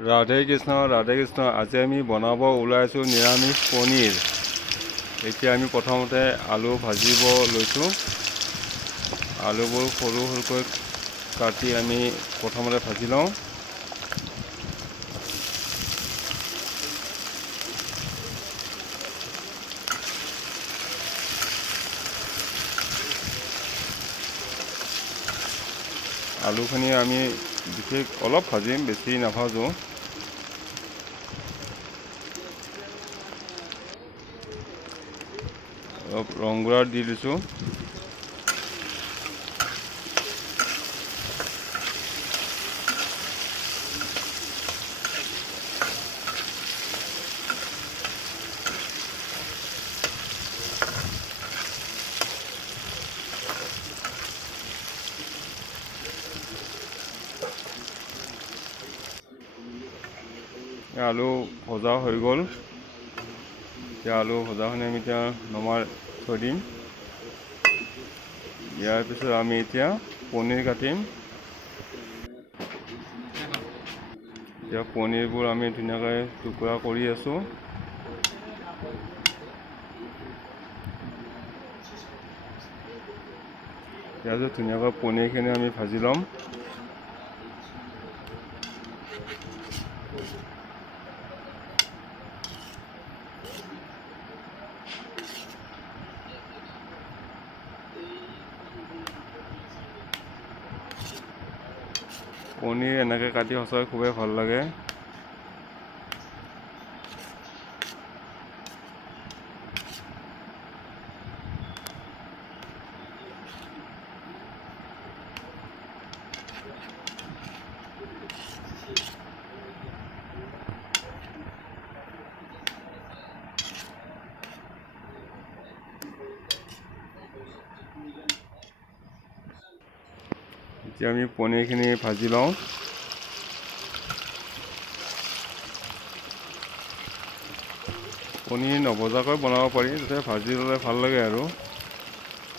ৰাধে কৃষ্ণ ৰাধে কৃষ্ণ, আজি আমি বনাব ওলাইছোঁ নিৰামিষ পনীৰ। এতিয়া আমি প্ৰথমতে আলু ভাজিব লৈছোঁ। আলুবোৰ সৰু সৰুকৈ কাটি আমি প্ৰথমতে ভাজি লওঁ। আলুখিনি আমি বিশেষ অলপ ভাজিম, বেছি নাভাজোঁ। অলপ ৰংগুড়া দি দিছোঁ। আলু ভজা হৈ গ'ল। এতিয়া আলু ভজাখিনি আমি এতিয়া নমাই থৈ দিম। ইয়াৰ পিছত আমি এতিয়া পনীৰ কাটিম। এতিয়া পনীৰবোৰ আমি ধুনীয়াকৈ টুকুৰা কৰি আছোঁ। ইয়াৰ ধুনীয়াকৈ পনীৰখিনি আমি ভাজি ল'ম। পনীৰ এনেকৈ কাটি সঁচাকৈ খুবেই ভাল লাগে। এতিয়া আমি পনিরখিনি ভাজি লওঁ। পনীৰ নভজাকৈ বনাব পাৰি যাতে ভাজি ল'লে ভালো লাগে আৰু।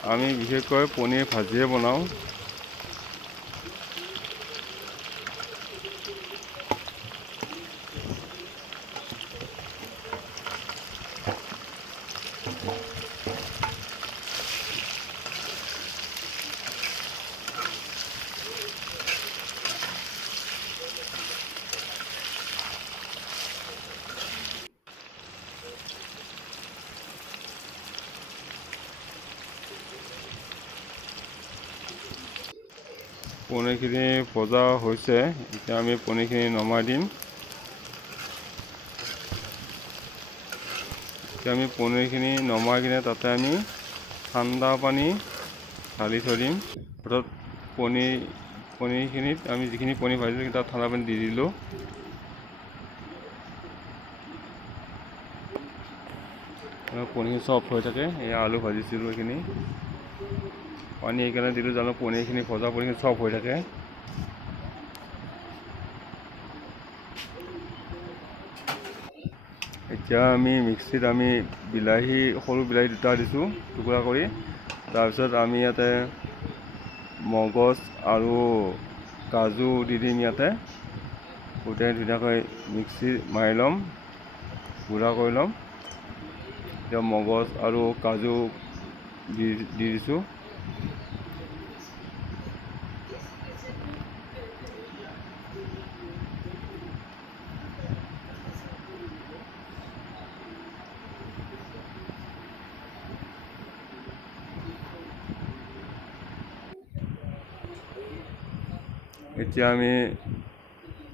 আমি বিশেষকৈ পনীৰ ভাজিয়ে বনাওঁ। পনীৰখিনি ভজা হৈছে, এতিয়া আমি পনীৰখিনি নমাই দিম। এতিয়া আমি পনীৰখিনি নমাই কিনে তাতে আমি ঠাণ্ডা পানী ঢালি থৈ দিম। অৰ্থাৎ পনীৰ, পনীৰখিনিত আমি যিখিনি পনীৰ ভাজিছিলোঁ তাত ঠাণ্ডা পানী দি দিলোঁ। পনীৰ চফ্ট হৈ থাকে, এই আলু ভাজিছিলোঁ এইখিনি। পানী এইকাৰণে দিলোঁ জানো পনীৰখিনি ভজা পনীৰখিনি চফ্ট হৈ থাকে। এতিয়া আমি মিক্সিত আমি বিলাহী সৰু বিলাহী দুটা দিছোঁ টুকুৰা কৰি। তাৰপিছত আমি ইয়াতে মগজ আৰু কাজু দি দিম ইয়াতে। গোটেই ধুনীয়াকৈ মিক্সি মাৰি ল'ম গুড়া কৰি ল'ম। এতিয়া মগজ আৰু কাজু দি দি দিছোঁ। এতিয়া আমি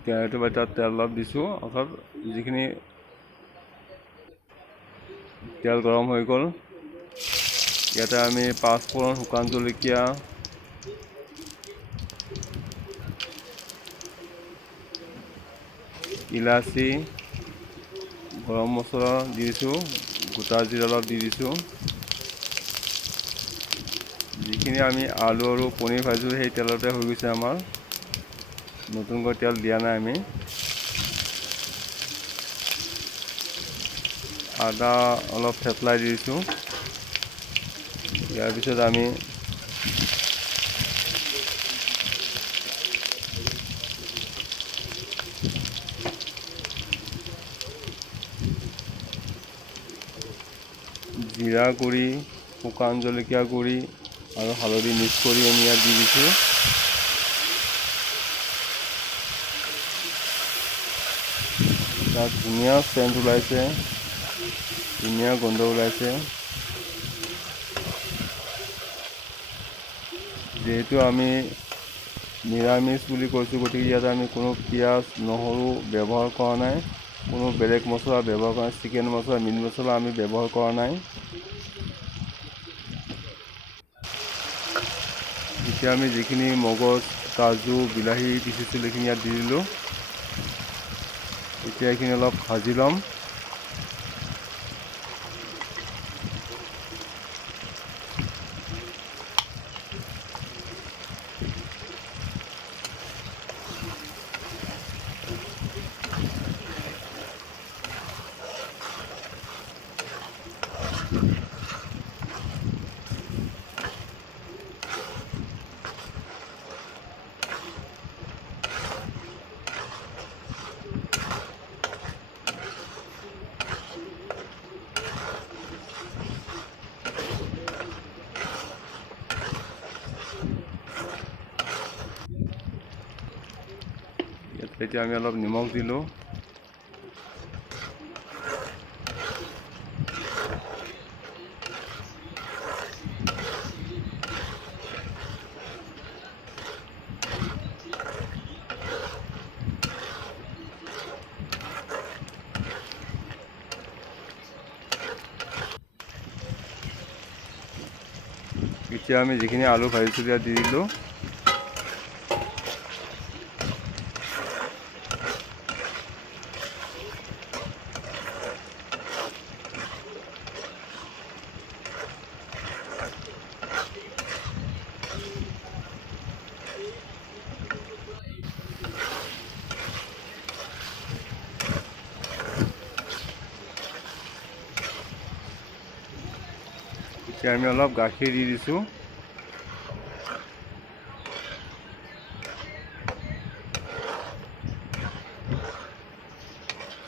কেৰাহীটো পাতি তাত তেল অলপ দিছোঁ, অৰ্থাৎ যিখিনি তেল গৰম হৈ গ'ল, ইয়াতে আমি পাঁচফোৰণ শুকান জলকীয়া, ইলাচি, গৰম মছলা দি দিছোঁ, গোটা জিৰা অলপ দি দিছোঁ। যিখিনি আমি আলু আৰু পনীৰ ভাজোঁ সেই তেলতে হৈ গৈছে আমাৰ। নতুন করে তেল দিয়া নাই আমি। আদা অলপ ফেতলাই দিছোঁ। ইয়াৰ পিছত আমি জিৰা গুড়ি, শুকান জলকীয়া গুড়ি আৰু হালধি মিক্স কৰি আমি ইয়ার দি দিছোঁ। তাত ধুনীয়া চেণ্ট ওলাইছে, ধুনীয়া গোন্ধ ওলাইছে। যিহেতু আমি নিৰামিষ বুলি কৈছোঁ, গতিকে ইয়াত আমি কোনো পিঁয়াজ, নহৰু ব্যৱহাৰ কৰা নাই, কোনো বেলেগ মছলা ব্যৱহাৰ কৰা নাই, চিকেন মছলা, মিট মছলা আমি ব্যৱহাৰ কৰা নাই। এতিয়া আমি যিখিনি মগজ, কাজু, বিলাহী পিচিছিলোঁ সেইখিনি ইয়াত দি দিলোঁ। এইখিনি অলপ ভাজি ল'ম ইয়াত এতিয়া আমি অলপ নিমখ দিলোঁ। এতিয়া আমি যিখিনি আলু ভাজিছিলোঁ ইয়াত দি দিলোঁ এতিয়া আমি অলপ গাখীৰ দি দিছোঁ।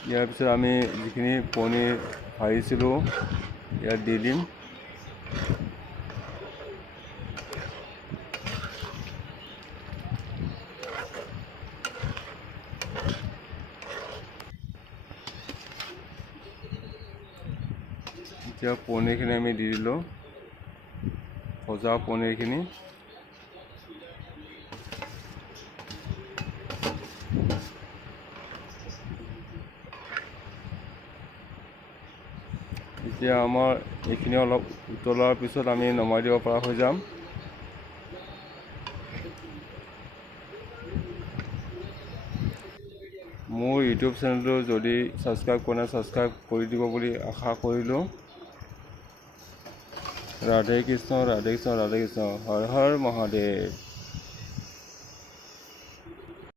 ইয়াৰ পিছত আমি যিখিনি পনীৰ ভাজিছিলোঁ, ইয়াত দি দিম। এতিয়া পনীৰখিনি আমি দি দিলোঁ। ভজা পনীৰখিনি এতিয়া আমাৰ এইখিনি অলপ উতলাৰ পিছত আমি নমাই দিব পৰা হৈ যাম। মোৰ ইউটিউব চেনেলটো যদি ছাবস্ক্ৰাইব কৰা নাই, ছাবস্ক্ৰাইব কৰি দিব বুলি আশা কৰিলোঁ। ৰাধে কৃষ্ণ ৰাধে কৃষ্ণ ৰাধে কৃষ্ণ হৰ হৰ মহাদেৱ